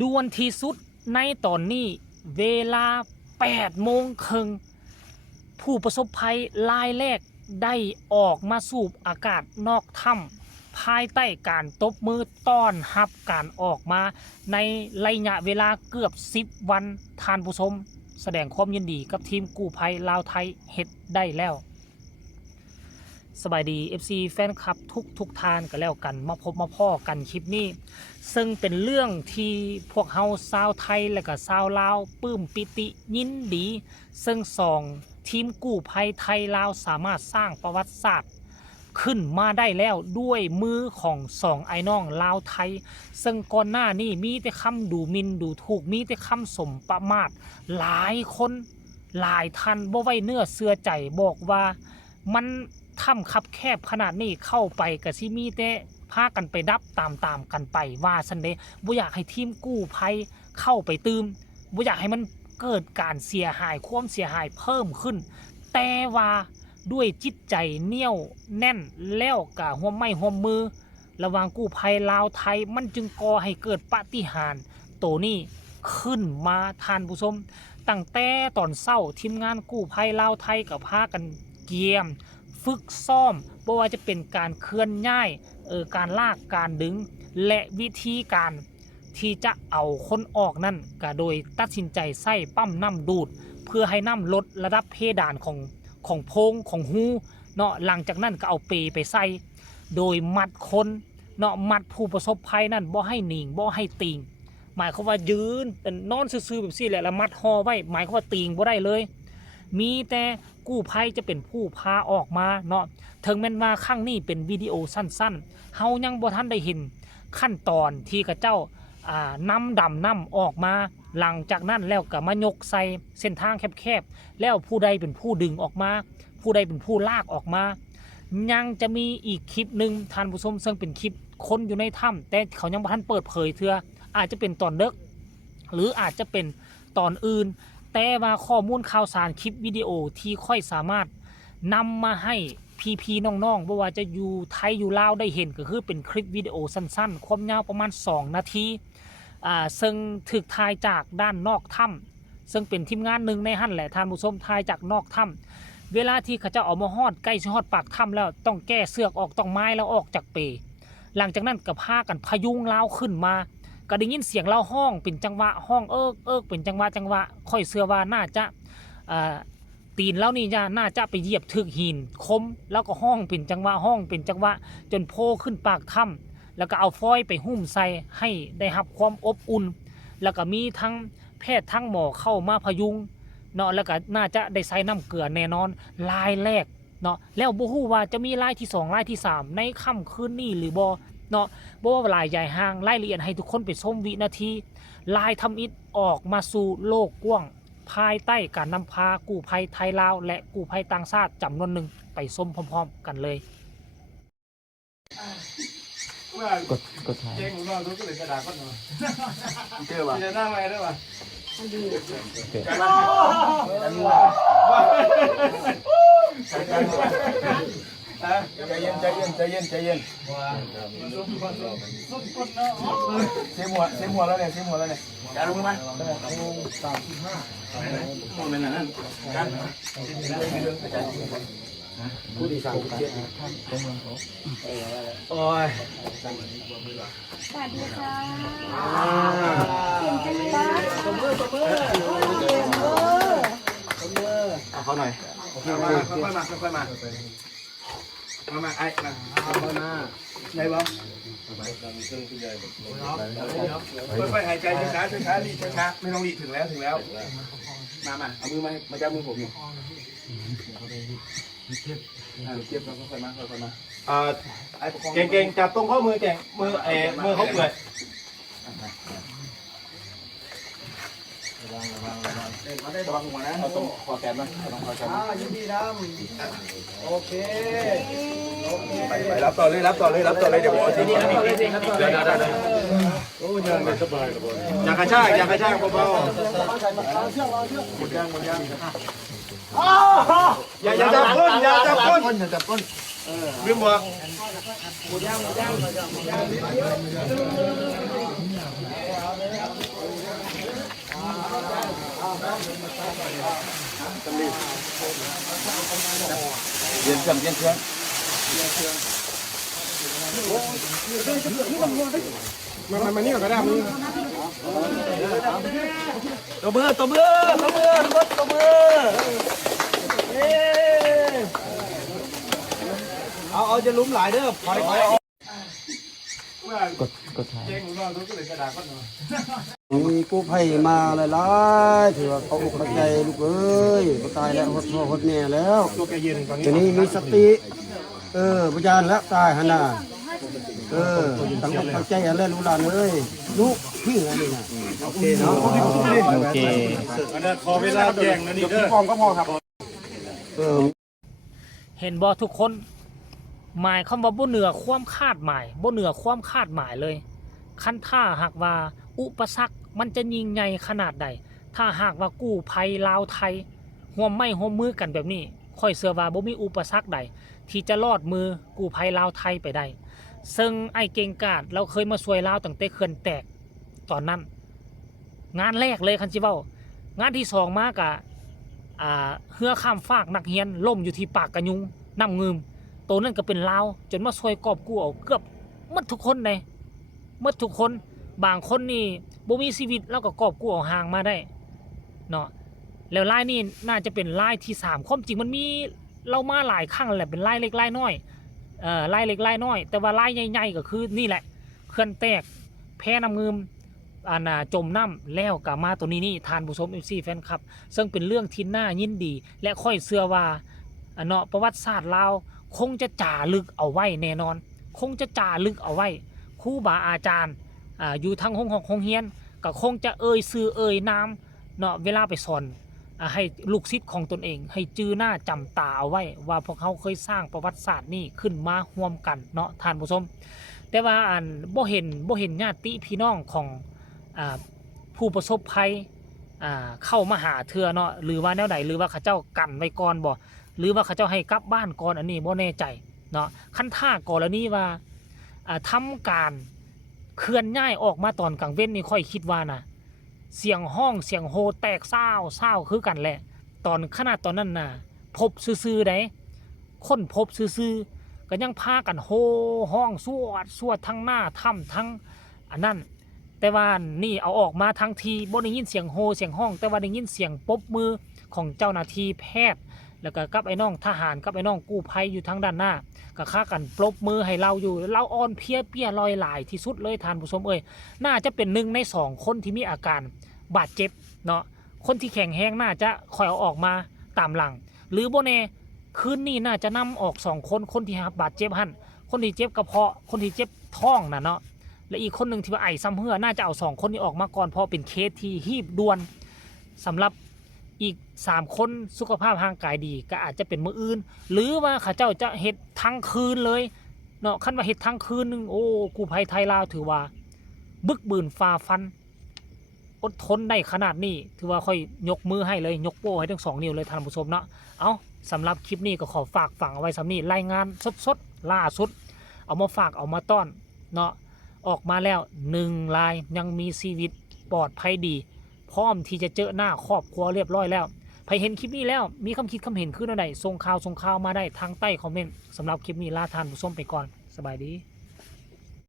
ด่วนที่สุดในตอนนี้เวลา8 โมงครึ่งผู้ประสบภัยรายแรกได้ออกมาสูบอากาศนอกถ้ำภายใต้การตบมือต้อนรับการออกมาในระยะเวลาเกือบ10 วันท่านผู้ชมแสดงความยินดีกับทีมกู้ภัยลาวไทยเฮ็ดได้แล้วสบายดี FC แฟนคลับทุกทานกันแล้วกันมาพบมาพ่อกันคลิปนี้ซึ่งเป็นเรื่องที่พวกเฮาชาวไทยและก็ชาวลาวปลื้มปิติยินดีซึ่งทีมกู้ภัยไทยลาวสามารถสร้างประวัติศาสตร์ขึ้นมาได้แล้วด้วยมือของไอ้น้องลาวไทยซึ่งก่อนหน้านี้มีแต่คำดูหมิ่นดูถูกมีแต่คำสมประมาทหลายคนหลายท่านบ่ไว้เนื้อเชื่อใจบอกว่ามันถ้ำคับแคบขนาดนี้เข้าไปก็สิมีแต่พากันไปดับตามกันไปว่าซั่นเด้บ่อยากให้ทีมกู้ภัยเข้าไปตื่มบ่อยากให้มันเกิดการเสียหายความเสียหายเพิ่มขึ้นแต่ว่าด้วยจิตใจเหนียวแน่นแล้วก็ร่วมไม้ร่วมมือระหว่างกู้ภัยลาวไทยมันจึงก่อให้เกิดปาฏิหาริย์โตนี้ขึ้นมาท่านผู้ชมตั้งแต่ตอนเช้าทีมงานกู้ภัยลาวไทยก็พากันเกียมฝึกซ้อมบ่ว่าจะเป็นการเคลื่อนย้ายการลากการดึงและวิธีการที่จะเอาคนออกนั่นก็โดยตัดสินใจใส่ปั๊มน้ำดูดเพื่อให้น้ำลดระดับเพดานของโพรงของหูเนาะหลังจากนั้นก็เอาเปไปใส่โดยมัดคนเนาะมัดผู้ประสบภัยนั่นบ่ให้หนิงบ่ให้ติงหมายความว่ายืนเป็นนอนซื่อๆแบบนี้แหละแล้วมัดห่อไว้หมายความว่าติงบ่ได้เลยมีแต่กู้ภัยจะเป็นผู้พาออกมาเนาะถึงแม้ว่าครั้งนี้เป็นวิดีโอสั้นๆเฮายังบ่ทันได้เห็นขั้นตอนที่กระเจ้านำดำน้ำออกมาหลังจากนั้นแล้วก็มายกใส่เส้นทางแคบๆแล้วผู้ใดเป็นผู้ดึงออกมาผู้ใดเป็นผู้ลากออกมายังจะมีอีกคลิปหนึ่งท่านผู้ชมซึ่งเป็นคลิปคนอยู่ในถ้ำแต่เขายังบ่ทันเปิดเผยเถื่ออาจจะเป็นตอนเด็กหรืออาจจะเป็นตอนอื่นแต่ว่าข้อมูลข่าวสารคลิปวิดีโอที่ค่อยสามารถนำมาให้พี่ๆน้องๆบ่ว่าจะอยู่ไทยอยู่ลาวได้เห็นก็คือเป็นคลิปวิดีโอสั้นๆความยาวประมาณ2 นาทีซึ่งถึกถ่ายจากด้านนอกถ้ำซึ่งเป็นทีมงานหนึ่งในหั่นแหละท่านผู้ชมถ่ายจากนอกถ้ำเวลาที่เขาจะเอามาฮอดใกล้จะฮอดปากถ้ำแล้วต้องแก้เสือกออกต้องไม้แล้วออกจากเปหลังจากนั้นก็พากันพยุงเล้าขึ้นมาก็ได้ยินเสียงเล้าห้องเป็นจังหวะห้องเอิกเป็นจังหวะค่อยเชื่อว่าน่าจะตีนแล้วนี่น่าจะไปเหยียบถึกหินคมแล้วก็ห้องเป็นจังหวะจนโผล่ขึ้นปากถ้ำแล้วก็เอาฟอยล์ไปหุ้มใส่ให้ได้รับความอบอุ่นแล้วก็มีทั้งแพทย์ทั้งหมอเข้ามาพยุงเนาะแล้วก็น่าจะได้ใส่น้ำเกลือแน่นอนรายแรกเนาะแล้วบ่ฮู้ว่าจะมีรายที่2รายที่3ในค่ำคืนนี้หรือบ่เนาะบ่ว่าลายใหญ่ห่างรายละเอียดให้ทุกคนไปชมวินาทีลายทำอิฐออกมาสู่โลกกว้างภายใต้การนำพากู้ภัยไทยลาวและกู้ภัยต่างชาติจำนวนหนึ่งไปชมพร้อมๆกันเลยกดถ่าย เจ๊งหมูนอนรู้ก็เลยกระดาษก็หน่อย เจอป่ะ จะนั่งอะไรได้ป่ะ ใจเย็นเสียหัวแล้วเนี่ยจะรู้ไหม35มันเป็นอะไรนั่นกันผู้ดีสั่งโอ้ยสวัสดีค่ะเก่งจังเลยตบมือเขาหน่อยค่อยมาไอ้มาไหนบ้างค่อยหายใจช้ารีช้าไม่ต้องรีถึงแล้วมาเอามือมาจับมือผมอยู่เทียบกันค่อยมาเก่งจับตรงข้อมือเก่งมือเขาเปื่อยมาได้ระวังหัวนะเอาตรงคอแขนมายินดีดำโอเคไปรับต่อเลยเดี๋ยวผมทีนี้ได้โอ้ยังไม่สบายเลยอยากกระชากเบาๆหมดยังอย่าจับก้นลืมบอกหมดยัง เย็นเครื่องเย็นเครื่อง มานี่ก่อนก็ได้มี ตัวมือทุกคนตัวมือเอาจะลุ้มหลายเด้อถอยมีกู้ภัยมาหลายๆถือว่าเขาอกใจลูกเอ้ยบ่ตายแล้วหดพ่อหดแม่แล้ว ตัวแกเย็นตอนนี้ ทีนี้มีสติพยานแล้วตายหันน่ะตั้งอกตั้งใจอะไรลูกหลานเอ้ยลูกพี่อะไรนี่น่ะโอเคเนาะ โอเค ขอเวลาแจ้งนะนี่เด้อฟองก็พอครับ เห็นบ่ทุกคนหมายคำว่าบ่เหนือความคาดหมายบ่เหนือความคาดหมายเลยคันถ้าหากว่าอุปสรรคมันจะยิ่งใหญ่ขนาดใดถ้าหากว่ากู้ภัยลาวไทยร่วมไม้ร่วมมือกันแบบนี้ค่อยเชื่อว่าบ่มีอุปสรรคใดที่จะรอดมือกู้ภัยลาวไทยไปได้ซึ่งไอ้เก่งกาจเราเคยมาช่วยลาวตั้งแต่เขื่อนแตกตอนนั้นงานแรกเลยคันสิเว้างานที่สองมากะเฮือข้ามฟากนักเรียนล่มอยู่ที่ปากกระยุงน้ำงืมตัวนั้นก็เป็นลาวจนมาช่วยกอบกู้เอาเกือบหมดทุกคนเลยหมดทุกคนบางคนนี่บ่มีชีวิตแล้วก็กอบกู้เอาห่างมาได้เนาะแล้วลายนี่น่าจะเป็นลายที่3ความจริงมันมีเรามาหลายครั้งแหละเป็นลายเล็กลายน้อยลายเล็กลายน้อยแต่ว่าลายใหญ่ๆก็คือนี่แหละเขื่อนแตกแพน้ำงืมจมน้ำแล้วกลับมาตัวนี้นี่ทานผู้ชม FC แฟนคลับซึ่งเป็นเรื่องที่น่ายินดีและค่อยเชื่อว่าเนาะประวัติศาสตร์ลาวคงจะจ่าลึกเอาไว้แน่นอนคงจะจ่าลึกเอาไว้ครูบาอาจารย์อยู่ทั้งห้องเฮียนก็คงจะชื่อนามเนาะเวลาไปสอนให้ลูกศิษย์ของตนเองให้จื้อหน้าจำตาเอาไว้ว่าพวกเขาเคยสร้างประวัติศาสตร์นี่ขึ้นมาร่วมกันเนาะท่านผู้ชมแต่ว่าบ่เห็นญาติพี่น้องของผู้ประสบภัยเข้ามาหาเถื่อเนาะหรือว่าแนวใดหรือว่าเขาเจ้ากันไว้ก่อนบ่หรือว่าเขาเจ้าให้กลับบ้านก่อนอันนี้บ่แน่ใจเนาะคันท่ากรณีว่าทำการเคลื่อนย้ายออกมาตอนกลางเว้นนี่ค่อยคิดว่านะเสียงห้องเสียงโฮแตกเศร้าคือกันแหละตอนขนาดตอนนั้นน่ะพบซื่อๆได้คนพบซื่อๆก็ยังพากันโฮห้องสวดทั้งหน้าถ้ำทั้งอันนั้นแต่ว่านี่เอาออกมาทั้งทีบ่ได้ยินเสียงโฮเสียงห้องแต่ว่าได้ยินเสียงปรบมือของเจ้าหน้าที่แพทย์แล้วก็กับไอ้น้องทหารกับไอ้น้องกู้ภัยอยู่ทางด้านหน้าก็ฆ่ากันปรบมือให้เราอยู่เราอ่อนเพลียเปี้ยลอยหลายที่สุดเลยท่านผู้ชมน่าจะเป็น1 ใน 2คนที่มีอาการบาดเจ็บเนาะคนที่แข็งแรงน่าจะคอยเอาออกมาตามหลังหรือบ่แน่คืนนี้น่าจะนำออก2 คนที่บาดเจ็บหั่นคนที่เจ็บกระเพาะคนที่เจ็บท้องน่ะเนาะและอีกคนหนึ่งที่ว่าไอซ้ำเหือน่าจะเอา2 คนนี้ออกมาก่อนเพราะเป็นเคสที่ฮีบด่วนสำหรับอีก3 คนสุขภาพร่างกายดีก็อาจจะเป็นมื้ออื่นหรือว่าข้าเจ้าจะเฮ็ดทั้งคืนเลยเนาะคันว่าเฮ็ดทั้งคืนนึงโอ้กู้ภัยไทยลาวถือว่าบึกบืนฝ่าฟันอดทนได้ขนาดนี้ถือว่าค่อยยกมือให้เลยยกโป้ให้ทั้ง2 นิ้วเลยท่านผู้ชมเนาะเอาสำหรับคลิปนี้ก็ขอฝากฝังเอาไว้สำนี้รายงานสดล่าสุดเอามาฝากเอามาต้อนเนาะออกมาแล้ว1 รายยังมีชีวิตปลอดภัยดีพร้อมที่จะเจอหน้าครอบครัวเรียบร้อยแล้วใครเห็นคลิปนี้แล้วมีคำคิดคำเห็นขึ้นอะไรส่งข่าวมาได้ทางใต้คอมเมนต์สำหรับคลิปนี้ลาท่านผู้ชมไปก่อนสบายดี